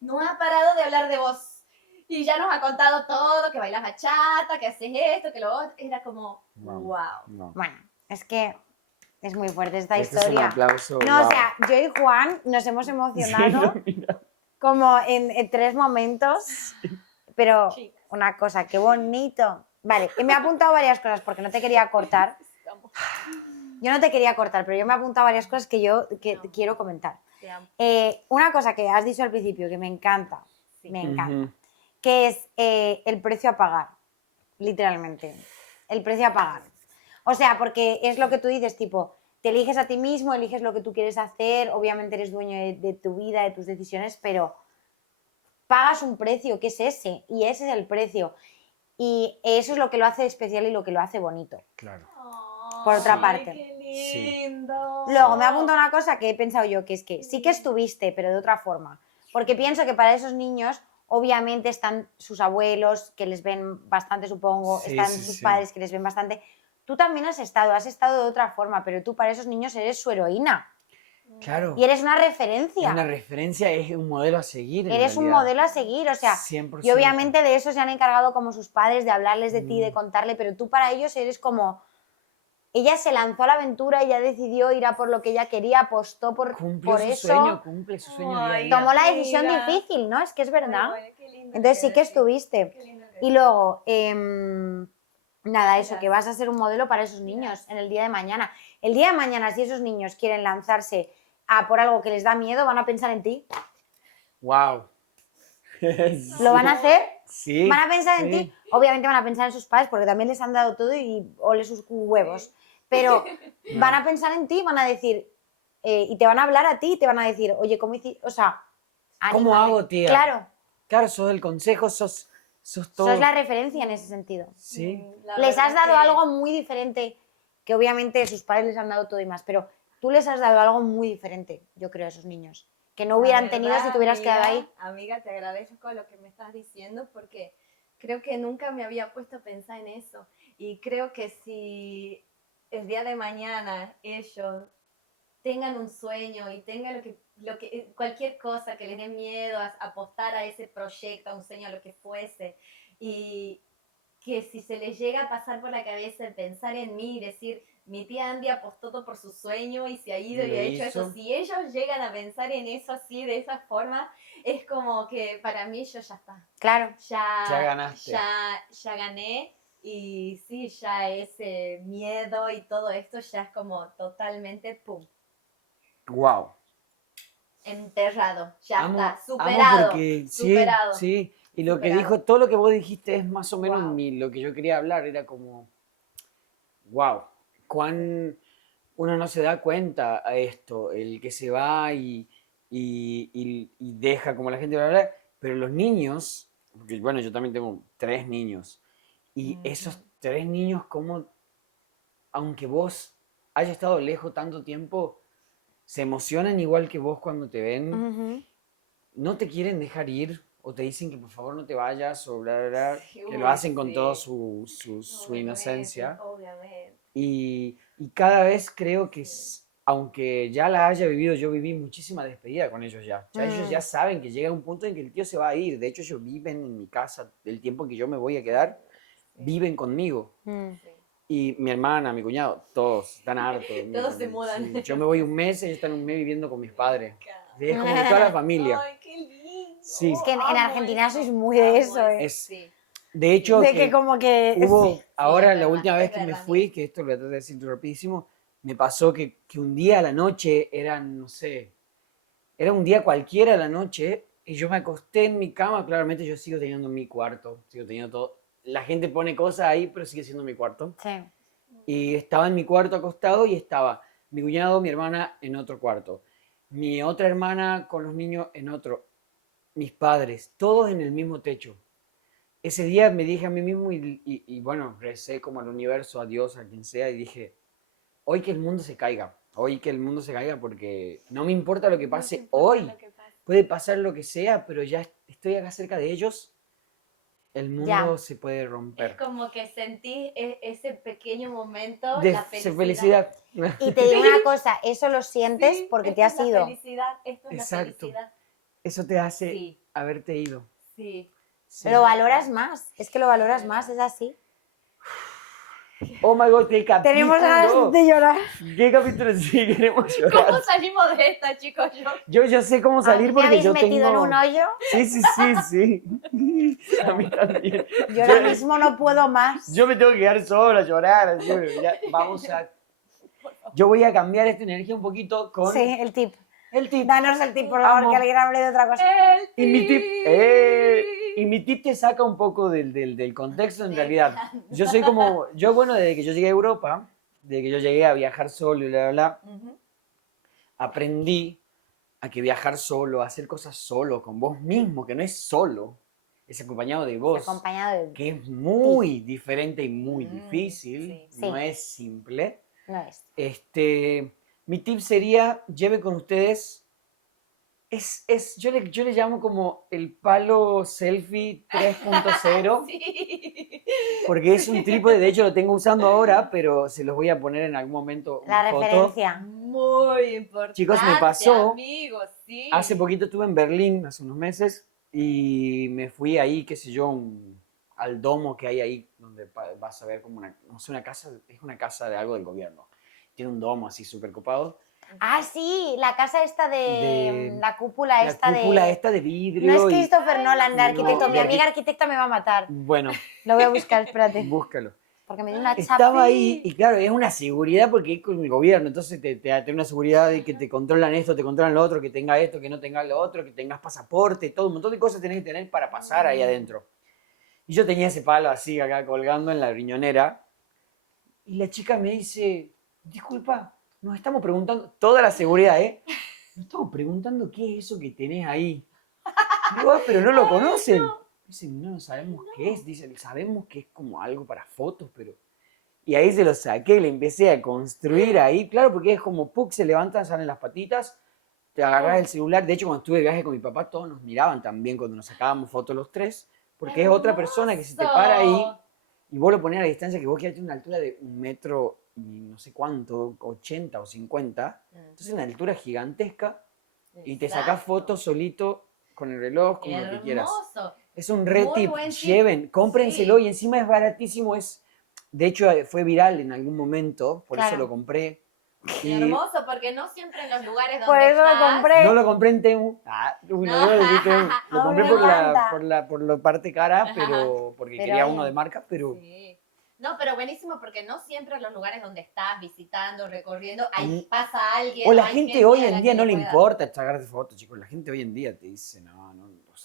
No ha parado de hablar de vos. Y ya nos ha contado todo, que bailas bachata, que haces esto, que lo otro. Era como, wow. No. Bueno, es que es muy fuerte esta Este es un historia. aplauso. No, wow. o sea, yo y Juan nos hemos emocionado Sí, mira. como en 3 momentos, pero Chicas. una cosa, qué bonito. Vale, y me he apuntado varias cosas porque no te quería cortar. Yo no te quería cortar, pero yo me he apuntado varias cosas que yo No. quiero comentar. Te amo. Una cosa que has dicho al principio que me encanta, Sí. me encanta, Ujú. que es el precio a pagar, literalmente, el precio a pagar. O sea, porque es lo que tú dices, tipo, te eliges a ti mismo, eliges lo que tú quieres hacer, obviamente eres dueño de tu vida, de tus decisiones, pero pagas un precio, que es ese, y ese es el precio. Y eso es lo que lo hace especial y lo que lo hace bonito. Claro. Por otra Ay, parte. qué lindo. Luego me ha apuntado una cosa que he pensado yo, que es que sí que estuviste, pero de otra forma. Porque pienso que para esos niños, obviamente están sus abuelos, que les ven bastante, supongo, Sí, están sí, sus sí. padres, que les ven bastante. Tú también has estado de otra forma, pero tú para esos niños eres su heroína. Claro. Y eres una Es referencia. una referencia, es un modelo a seguir. En Eres un realidad. modelo a seguir, o sea, 100%. y obviamente de eso se han encargado como sus padres, de hablarles de ti, de contarle, pero tú para ellos eres como... Ella se lanzó a la aventura, ella decidió ir a por lo que ella quería, apostó por eso, cumple su sueño día a Ay, día. tomó la decisión amiga. difícil, ¿no? Es que es verdad. Ay, qué lindo Entonces lo sí que decís. estuviste. Qué lindo que Y decís. luego, nada, eso, que Gracias. vas a ser un modelo para esos niños en el día de mañana. El día de mañana, si esos niños quieren lanzarse a por algo que les da miedo, van a pensar en ti. Wow. ¿Lo van a hacer? Sí. Van a pensar en sí. ti. Obviamente van a pensar en sus padres porque también les han dado todo y ole sus huevos. Pero van a pensar en ti, van a decir, y te van a hablar a ti, te van a decir, oye, ¿cómo hiciste? O sea, ¿Cómo anímame. hago, tía? Claro, Claro, sos el consejo, sos todo. sos la referencia en ese sentido. Sí. La Les verdad has dado que- algo muy diferente, que obviamente sus padres les han dado todo y más, pero tú les has dado algo muy diferente, yo creo, a esos niños, que no La hubieran tenido si verdad, te hubieras quedado ahí. Amiga, te agradezco lo que me estás diciendo porque creo que nunca me había puesto a pensar en eso. Y creo que si el día de mañana ellos tengan un sueño y tengan cualquier cosa que les dé miedo a apostar a ese proyecto, a un sueño, a lo que fuese, y que si se les llega a pasar por la cabeza el pensar en mí y decir, mi tía Andy apostó todo por su sueño y se ha ido y ha hecho eso, si ellos llegan a pensar en eso así, de esa forma, es como que para mí yo ya está. Claro. Ya ganaste. Ya gané y sí, ya ese miedo y todo esto ya es como totalmente pum, Wow. enterrado, ya Amo está, superado, porque superado. sí. Y lo que Superado. dijo, todo lo que vos dijiste es más o menos Wow. lo que yo quería hablar. Era como, wow, cuán uno no se da cuenta a esto, el que se va y deja como la gente va a hablar, pero los niños, porque bueno, yo también tengo 3 niños, y esos 3 niños, como, aunque vos hayas estado lejos tanto tiempo, se emocionan igual que vos cuando te ven, Ujú. no te quieren dejar ir, o te dicen que por favor no te vayas, o bla, bla, bla, Sí, que lo uy, hacen con sí. toda su Obviamente, inocencia. Obviamente. Y cada vez creo que, aunque ya la haya vivido, yo viví muchísima despedida con ellos ya. Ya ellos ya saben que llega un punto en que el tío se va a ir. De hecho, ellos viven en mi casa el tiempo en que yo me voy a quedar, viven conmigo. Mm. Sí. Y mi hermana, mi cuñado, todos están hartos. Todos se mudan. Sí, yo me voy un mes, ellos están un mes viviendo con mis padres. Es como de toda la familia. Ay, qué lindo. Sí. Es que en Amo Argentina eso. sois muy de Amo eso, ¿eh? Sí. De hecho, De que como que... hubo, sí. ahora es la verdad, última vez es que me verdad, fui, amiga. que esto lo voy a tratar de decir rapidísimo, me pasó que un día a la noche, eran, no sé, era un día cualquiera a la noche, y yo me acosté en mi cama, claramente yo sigo teniendo mi cuarto, sigo teniendo todo. La gente pone cosas ahí, pero sigue siendo mi cuarto. Sí. Y estaba en mi cuarto acostado y estaba mi cuñado, mi hermana en otro cuarto. mi otra hermana con los niños en otro, mis padres, todos en el mismo techo. Ese día me dije a mí mismo y bueno, recé como al universo, a Dios, a quien sea, y dije, hoy que el mundo se caiga, porque no me importa lo que pase hoy, puede pasar lo que sea, pero ya estoy acá cerca de ellos, el mundo Ya. se puede romper. Es como que sentí ese pequeño momento, De la felicidad. Y te digo una cosa, eso lo sientes Sí, porque esto te has es la ido. felicidad, esto es la Exacto. felicidad. Eso te hace Sí. haberte ido. Sí. Sí. Lo valoras más, es que lo valoras más, es así. Oh my God, qué capítulo. Tenemos ganas de llorar. ¿Qué capítulo? Sí, queremos llorar. ¿Cómo salimos de esta, chicos? Yo sé cómo ¿A mí salir me porque habéis yo metido tengo... en un hoyo? Sí. A mí también. Yo ahora mismo no puedo más. Yo me tengo que quedar solo a llorar. Así, bueno, ya, vamos a... Yo voy a cambiar esta energía un poquito con Sí, el tip. el tip. Danos el tip, por favor, Amo. que alguien hable de otra cosa. Y mi tip te saca un poco del contexto en realidad. Yo bueno, desde que yo llegué a Europa, desde que yo llegué a viajar solo y bla, Ujú. aprendí a que viajar solo, a hacer cosas solo, con vos mismo, que no es solo, es acompañado de vos, Acompañado de... que es muy diferente y muy Mm, difícil, sí. no Sí. es simple. No es. Mi tip sería, lleve con ustedes, yo le llamo como el palo selfie 3.0, Sí. porque es un trípode, de hecho lo tengo usando ahora, pero se los voy a poner en algún momento La una foto. referencia. Muy importante. Chicos, me pasó, Amigos, sí. hace poquito estuve en Berlín, hace unos meses, y me fui ahí, qué sé yo, al domo que hay ahí, donde vas a ver como una casa, es una casa de algo del gobierno. Tiene un domo así súper copado. Ah, sí, la casa esta de... La cúpula La esta cúpula de... esta de vidrio. No es y- Christopher Nolan, de No, arquitecto. de Mi amiga arquitecta me va a matar. Bueno, Lo voy a buscar, espérate. búscalo. Porque me dio una Estaba chapa. ahí y claro, es una seguridad porque es con el gobierno, entonces te da una seguridad de que te controlan esto, te controlan lo otro, que tenga esto, que no tenga lo otro, que tengas pasaporte, todo un montón de cosas tenés que tener para pasar ahí adentro. Y yo tenía ese palo así acá colgando en la riñonera y la chica me dice, disculpa, nos estamos preguntando, toda la seguridad, nos estamos preguntando qué es eso que tenés ahí. Digo, pero no lo conocen. Dicen, no sabemos qué es. Dicen, sabemos que es como algo para fotos, pero... Y ahí se lo saqué, le empecé a construir ahí. Claro, porque es como, ¡puc! Se levantan, salen las patitas, te agarras el celular. De hecho, cuando estuve de viaje con mi papá, todos nos miraban también cuando nos sacábamos fotos los tres, porque es otra persona que se te para ahí y vos lo pones a la distancia que vos quedaste a una altura de 1 metro y no sé cuánto, 80 o 50. Entonces, una altura gigantesca y te sacás fotos solito con el reloj, con lo que quieras. Hermoso. Es un Muy re tip, buen tip. lleven, cómprenselo Sí. y encima es baratísimo. De hecho, fue viral en algún momento, por eso Claro. lo compré. Y Y hermoso, porque no siempre en los lugares donde Por eso lo estás... compré. no lo compré en Temu. Uy, no debo decir Temu. Lo compré Me por encanta. por la parte cara, pero porque Pero quería oye. uno de marca, pero Sí. No, pero buenísimo porque no siempre en los lugares donde estás visitando, recorriendo, ahí Mm. pasa alguien. o la hay gente hoy a en la día que no le puedas. importa sacarte fotos, chicos. La gente hoy en día te dice,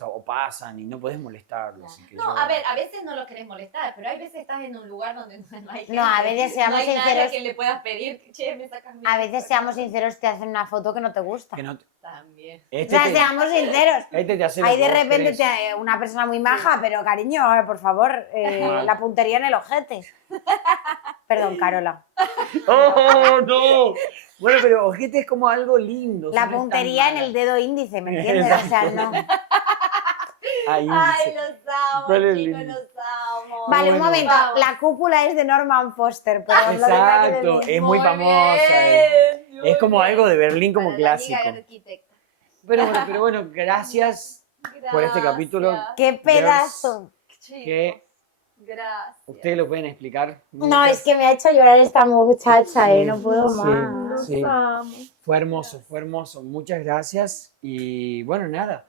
o pasan y no podés molestarlos. así que No, yo- a ver, a veces no lo querés molestar, pero hay veces estás en un lugar donde no hay gente. No, a veces seamos no hay nadie sinceros. a quien le puedas pedir, che, me sacas mi A veces, foto. seamos sinceros, te hacen una foto que no te gusta. que no, También. O este sea, te- seamos sinceros. este te hace lo Ahí que de vos repente querés. una persona muy maja, pero cariño, por favor, Mal. la puntería en el ojete. Perdón, Carola. ¡Oh, no! Bueno, pero ojete es como algo lindo. La no es tan puntería en mala. el dedo índice, ¿me entiendes? O sea, no. Ahí Ay, dice. los amo, ¿Cuál es el chicos, lindo? los amo. Vale, bueno. un momento. Vamos. La cúpula es de Norman Foster, pero os lo tendré que Exacto, decir. es muy famosa. Es como algo de Berlín como Para la amiga clásico. arquitecta. Pero bueno, gracias por este capítulo. Gracias. ¡Qué pedazo! Chicos, Que gracias. ustedes lo pueden explicar. No, es que me ha hecho llorar esta muchacha, Sí, no puedo sí. más. Los Sí. amo. Fue hermoso, fue hermoso. Muchas gracias. Y bueno, nada.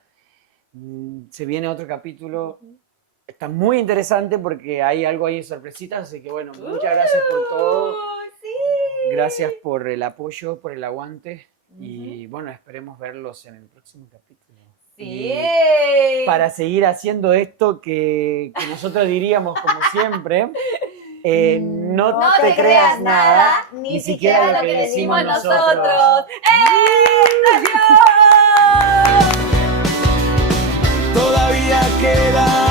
Se viene otro capítulo. Está muy interesante porque hay algo ahí de sorpresitas. Así que bueno, muchas gracias por todo. Sí. Gracias por el apoyo, por el aguante. Y bueno, esperemos verlos en el próximo capítulo. Sí. Y para seguir haciendo esto que nosotros diríamos como siempre, No, No te creas nada, ni siquiera lo que decimos nosotros. ¡Eh! ¡Salió! Todavía queda